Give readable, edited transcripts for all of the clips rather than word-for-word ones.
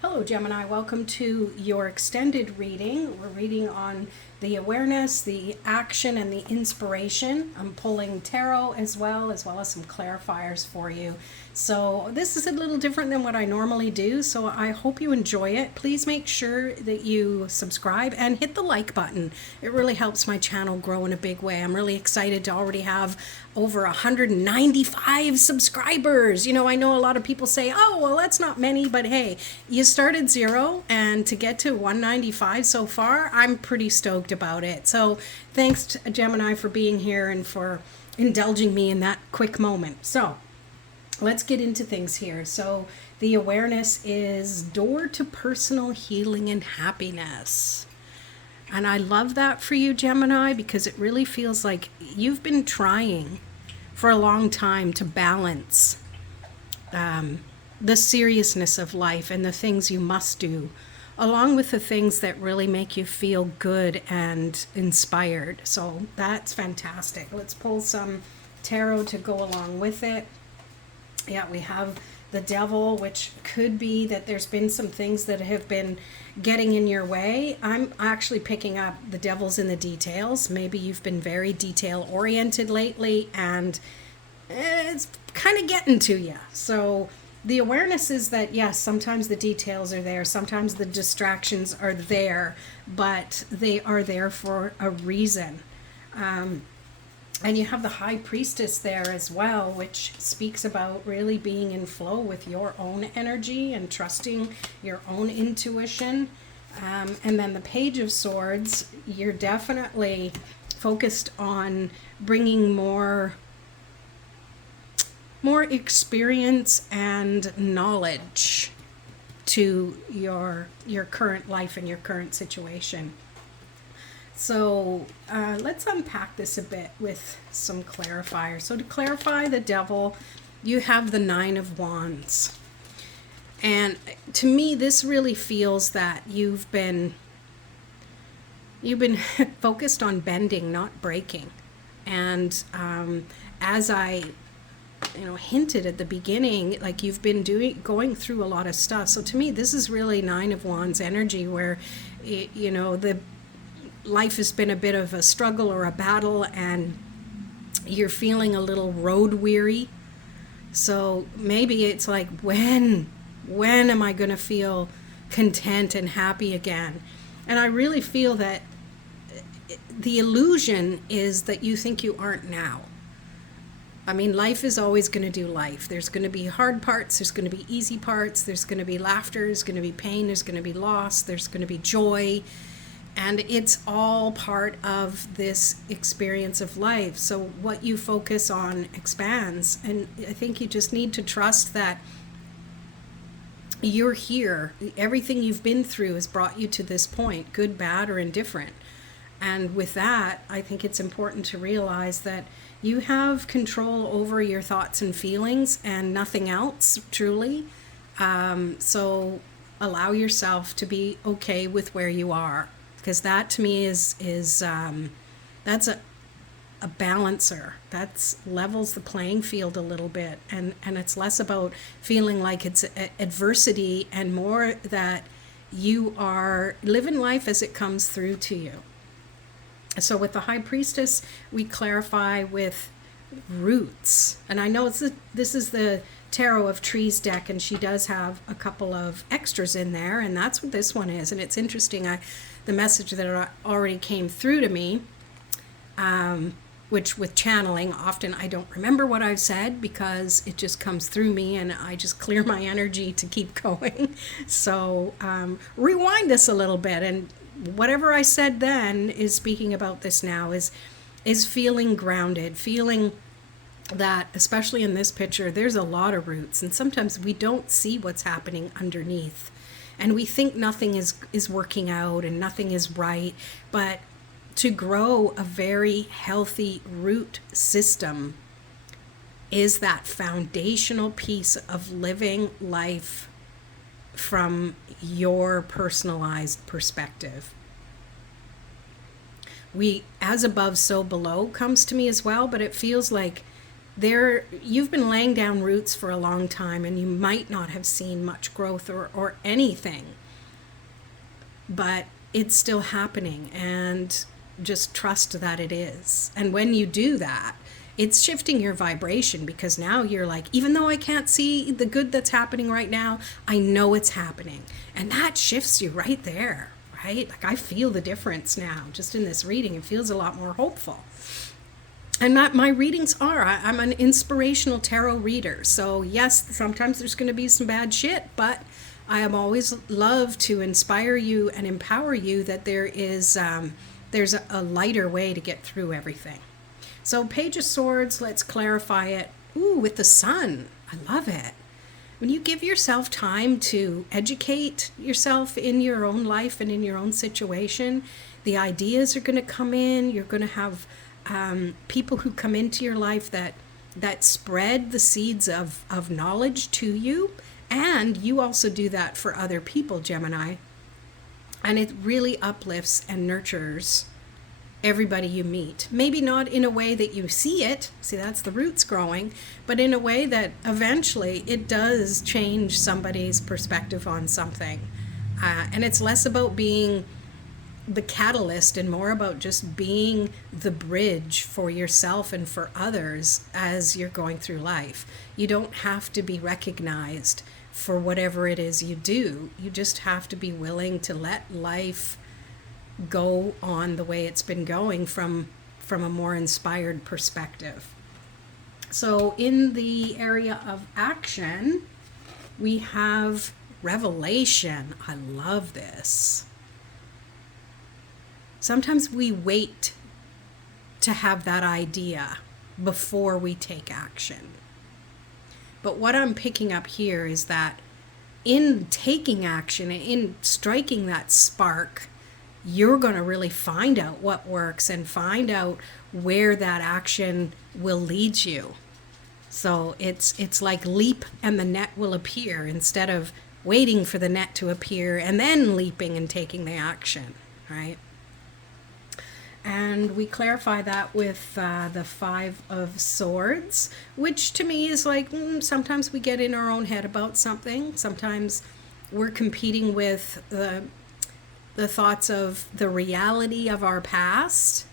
Hello, Gemini. Welcome to your extended reading. We're reading on the awareness, the action, and the inspiration. I'm pulling tarot as well as some clarifiers for you. So this is a little different than what I normally do, so I hope you enjoy it. Please make sure that you subscribe and hit the like button. It really helps my channel grow in a big way. I'm really excited to already have over 195 subscribers. I know a lot of people say, oh, well, that's not many, but hey, you started zero, and to get to 195 so far, I'm pretty stoked about it. So thanks to Gemini for being here and for indulging me in that quick moment. So let's get into things here. So the awareness is door to personal healing and happiness. And I love that for you, Gemini, because it really feels like you've been trying for a long time to balance the seriousness of life and the things you must do, along with the things that really make you feel good and inspired. So that's fantastic. Let's pull some tarot to go along with it. Yeah, we have the Devil, which could be that there's been some things that have been getting in your way. I'm actually picking up the Devil's in the details. Maybe you've been very detail oriented lately and it's kind of getting to you. So the awareness is that, yes, sometimes the details are there, sometimes the distractions are there, but they are there for a reason. And you have the High Priestess there as well, which speaks about really being in flow with your own energy and trusting your own intuition. And then the Page of Swords, you're definitely focused on bringing more experience and knowledge to your current life and your current situation. So let's unpack this a bit with some clarifiers. So to clarify the Devil, you have the Nine of Wands. And to me, this really feels that you've been focused on bending, not breaking. And as I hinted at the beginning, like you've been going through a lot of stuff. So to me, this is really Nine of Wands energy, where the life has been a bit of a struggle or a battle, and you're feeling a little road weary. So maybe it's like, when am I going to feel content and happy again? And I really feel that the illusion is that you think you aren't now. I mean, life is always going to do life. There's going to be hard parts, there's going to be easy parts, there's going to be laughter, there's going to be pain, there's going to be loss, there's going to be joy. And it's all part of this experience of life. So what you focus on expands. And I think you just need to trust that you're here. Everything you've been through has brought you to this point, good, bad, or indifferent. And with that, I think it's important to realize that you have control over your thoughts and feelings and nothing else, truly. So allow yourself to be okay with where you are. Because that to me is that's a balancer. That's levels the playing field a little bit, and it's less about feeling like it's adversity and more that you are living life as it comes through to you. So with the High Priestess, we clarify with roots, and I know this is the Tarot of Trees deck, and she does have a couple of extras in there, and that's what this one is. And it's interesting, the message that already came through to me, which with channeling, often I don't remember what I've said because it just comes through me and I just clear my energy to keep going. So rewind this a little bit, and whatever I said then is speaking about this now, is feeling grounded, feeling that, especially in this picture, there's a lot of roots, and sometimes we don't see what's happening underneath, and we think nothing is working out and nothing is right. But to grow a very healthy root system is that foundational piece of living life from your personalized perspective. We, as above, so below, comes to me as well, but it feels like you've been laying down roots for a long time, and you might not have seen much growth or anything, but it's still happening, and just trust that it is. And when you do that, it's shifting your vibration, because now you're like, even though I can't see the good that's happening right now, I know it's happening. And that shifts you right there, right? Like, I feel the difference now just in this reading. It feels a lot more hopeful. And my readings I'm an inspirational tarot reader. So yes, sometimes there's going to be some bad shit, but I am always love to inspire you and empower you that there's a lighter way to get through everything. So Page of Swords, let's clarify it. Ooh, with the Sun. I love it. When you give yourself time to educate yourself in your own life and in your own situation, the ideas are going to come in. You're going to have people who come into your life that spread the seeds of knowledge to you. And you also do that for other people, Gemini. And it really uplifts and nurtures everybody you meet. Maybe not in a way that you see it. See, that's the roots growing. But in a way that eventually it does change somebody's perspective on something. And it's less about being the catalyst and more about just being the bridge for yourself and for others as you're going through life. You don't have to be recognized for whatever it is you do. You just have to be willing to let life go on the way it's been going from a more inspired perspective. So in the area of action, we have revelation. I love this. Sometimes we wait to have that idea before we take action. But what I'm picking up here is that in taking action, in striking that spark, you're going to really find out what works and find out where that action will lead you. So it's like leap and the net will appear, instead of waiting for the net to appear and then leaping and taking the action, right? And we clarify that with the Five of Swords, which to me is like, sometimes we get in our own head about something. Sometimes we're competing with the thoughts of the reality of our past,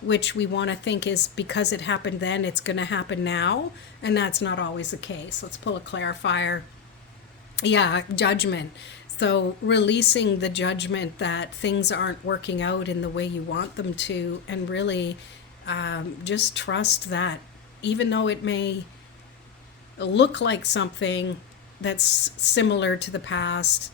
which we want to think is because it happened then, it's going to happen now. And that's not always the case. Let's pull a clarifier. Yeah, judgment. So releasing the judgment that things aren't working out in the way you want them to, and really just trust that even though it may look like something that's similar to the past,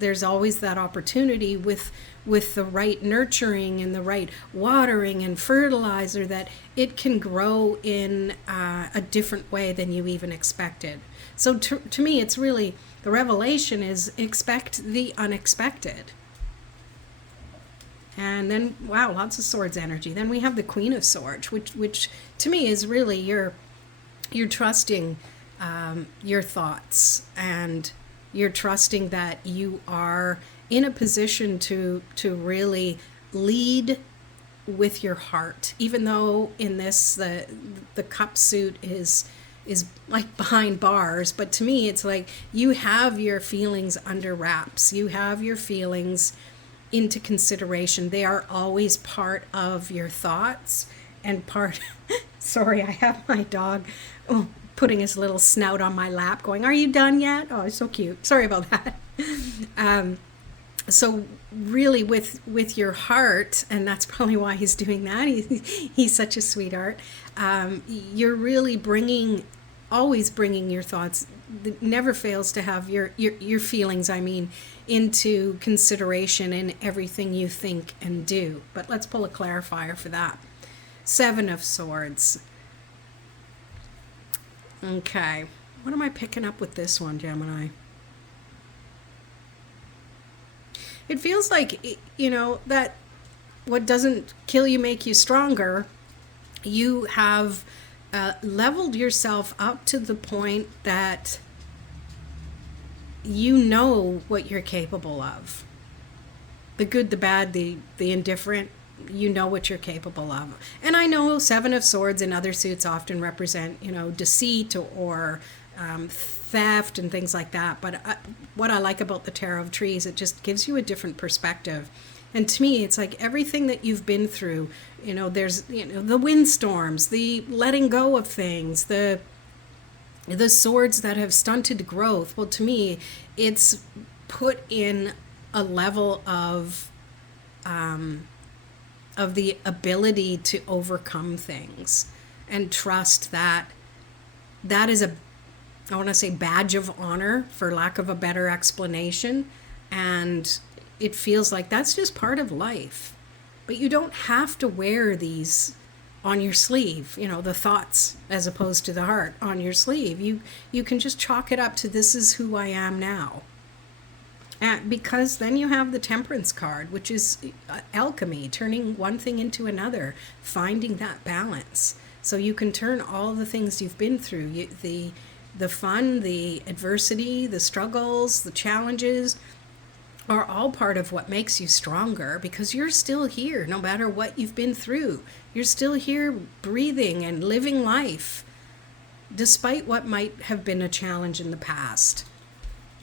there's always that opportunity with the right nurturing and the right watering and fertilizer that it can grow in a different way than you even expected. So to me, it's really, the revelation is expect the unexpected. And then, wow, lots of swords energy. Then we have the Queen of Swords, which to me is really you're trusting your thoughts, and you're trusting that you are in a position to really lead with your heart, even though in this the cup suit is like behind bars. But to me, it's like you have your feelings under wraps. You have your feelings into consideration. They are always part of your thoughts and part sorry, I have my dog putting his little snout on my lap going, "Are you done yet?" Oh, it's so cute. Sorry about that. So really with your heart, and that's probably why he's doing that. He's such a sweetheart. You're really always bringing your thoughts. It never fails to have your feelings, into consideration in everything you think and do. But let's pull a clarifier for that. Seven of Swords. Okay, what am I picking up with this one, Gemini? It feels like, that what doesn't kill you make you stronger. You have leveled yourself up to the point that you know what you're capable of. The good, the bad, the indifferent. you know what you're capable of. And I know Seven of Swords in other suits often represent, deceit or theft and things like that. But what I like about the Tarot of Trees, it just gives you a different perspective. And to me, it's like everything that you've been through, there's, the windstorms, the letting go of things, the swords that have stunted growth. Well, to me, it's put in a level of the ability to overcome things and trust that is I want to say badge of honor, for lack of a better explanation. And it feels like that's just part of life. But you don't have to wear these on your sleeve, the thoughts as opposed to the heart on your sleeve. You can just chalk it up to, this is who I am now. And because then you have the Temperance card, which is alchemy, turning one thing into another, finding that balance. So you can turn all the things you've been through, the fun, the adversity, the struggles, the challenges, are all part of what makes you stronger, because you're still here no matter what you've been through. You're still here breathing and living life despite what might have been a challenge in the past.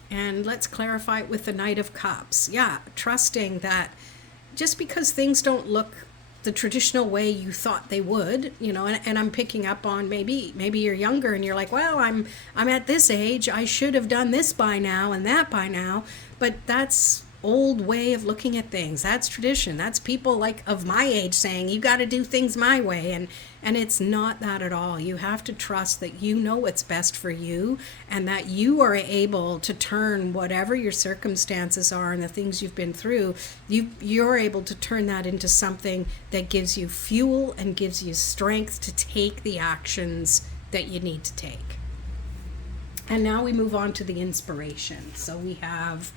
And let's clarify it with the Knight of Cups. Yeah, trusting that just because things don't look the traditional way you thought they would, and I'm picking up on maybe you're younger and you're like, well, I'm at this age, I should have done this by now and that by now. But that's old way of looking at things. That's tradition. That's people like of my age saying you got to do things my way, and it's not that at all. You have to trust that you know what's best for you, and that you are able to turn whatever your circumstances are and the things you've been through, you're able to turn that into something that gives you fuel and gives you strength to take the actions that you need to take. And now we move on to the inspiration. So we have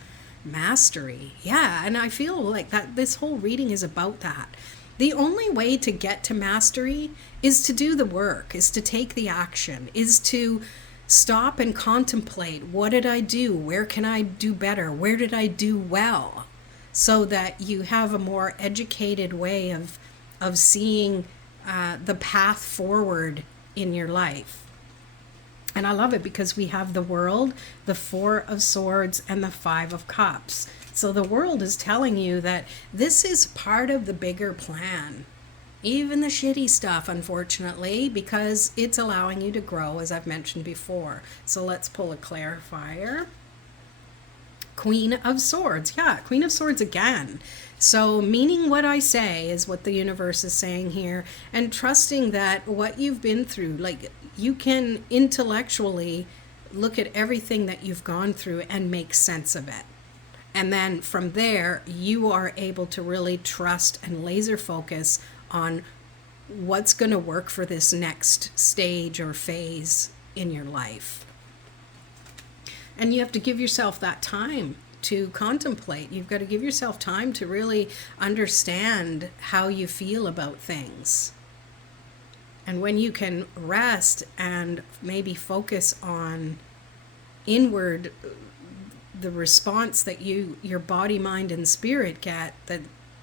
mastery. Yeah, and I feel like that this whole reading is about that. The only way to get to mastery is to do the work, is to take the action, is to stop and contemplate, what did I do? Where can I do better? Where did I do well? So that you have a more educated way of seeing the path forward in your life. And I love it because we have the World, the Four of Swords, and the Five of Cups. So the World is telling you that this is part of the bigger plan. Even the shitty stuff, unfortunately, because it's allowing you to grow, as I've mentioned before. So let's pull a clarifier. Queen of Swords. Yeah, Queen of Swords again. So meaning what I say is what the universe is saying here, and trusting that what you've been through, like you can intellectually look at everything that you've gone through and make sense of it. And then from there, you are able to really trust and laser focus on what's going to work for this next stage or phase in your life. And you have to give yourself that time to contemplate. You've got to give yourself time to really understand how you feel about things. And when you can rest and maybe focus on inward, the response that your body, mind, and spirit get,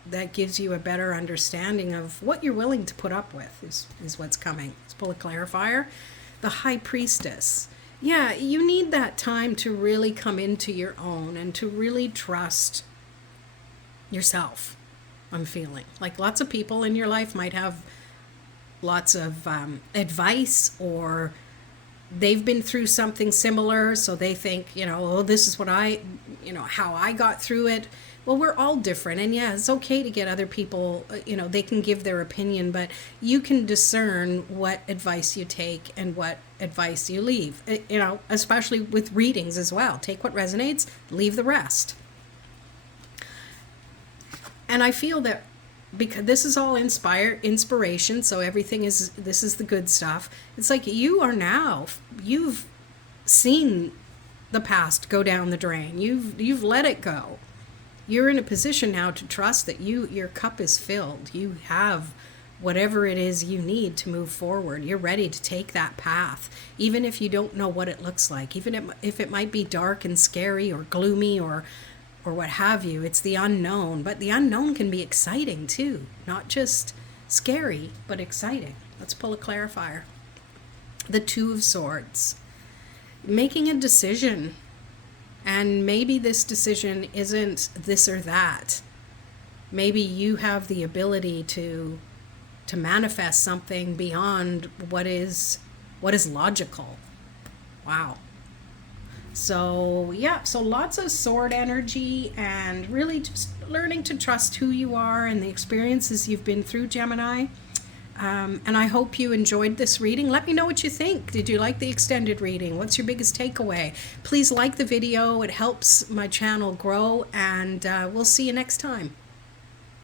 that gives you a better understanding of what you're willing to put up with is what's coming. Let's pull a clarifier. The High Priestess. Yeah, you need that time to really come into your own and to really trust yourself, I'm feeling. Like lots of people in your life might have lots of advice, or they've been through something similar, so they think, oh, this is what how I got through it. Well, we're all different, and yeah, it's okay to get other people, they can give their opinion, but you can discern what advice you take and what advice you leave, especially with readings as well. Take what resonates, leave the rest. And I feel that because this is all inspiration, so this is the good stuff. It's like you've seen the past go down the drain. You've let it go. You're in a position now to trust that your cup is filled. You have whatever it is you need to move forward. You're ready to take that path, even if you don't know what it looks like, even if it might be dark and scary or gloomy or or what have you. It's the unknown, but the unknown can be exciting too, not just scary, but exciting. Let's pull a clarifier. The Two of Swords. Making a decision, and maybe this decision isn't this or that. Maybe you have the ability to manifest something beyond what is logical. Wow. So yeah, so lots of sword energy, and really just learning to trust who you are and the experiences you've been through, Gemini. And I hope you enjoyed this reading. Let me know what you think. Did you like the extended reading? What's your biggest takeaway? Please like the video. It helps my channel grow, and we'll see you next time.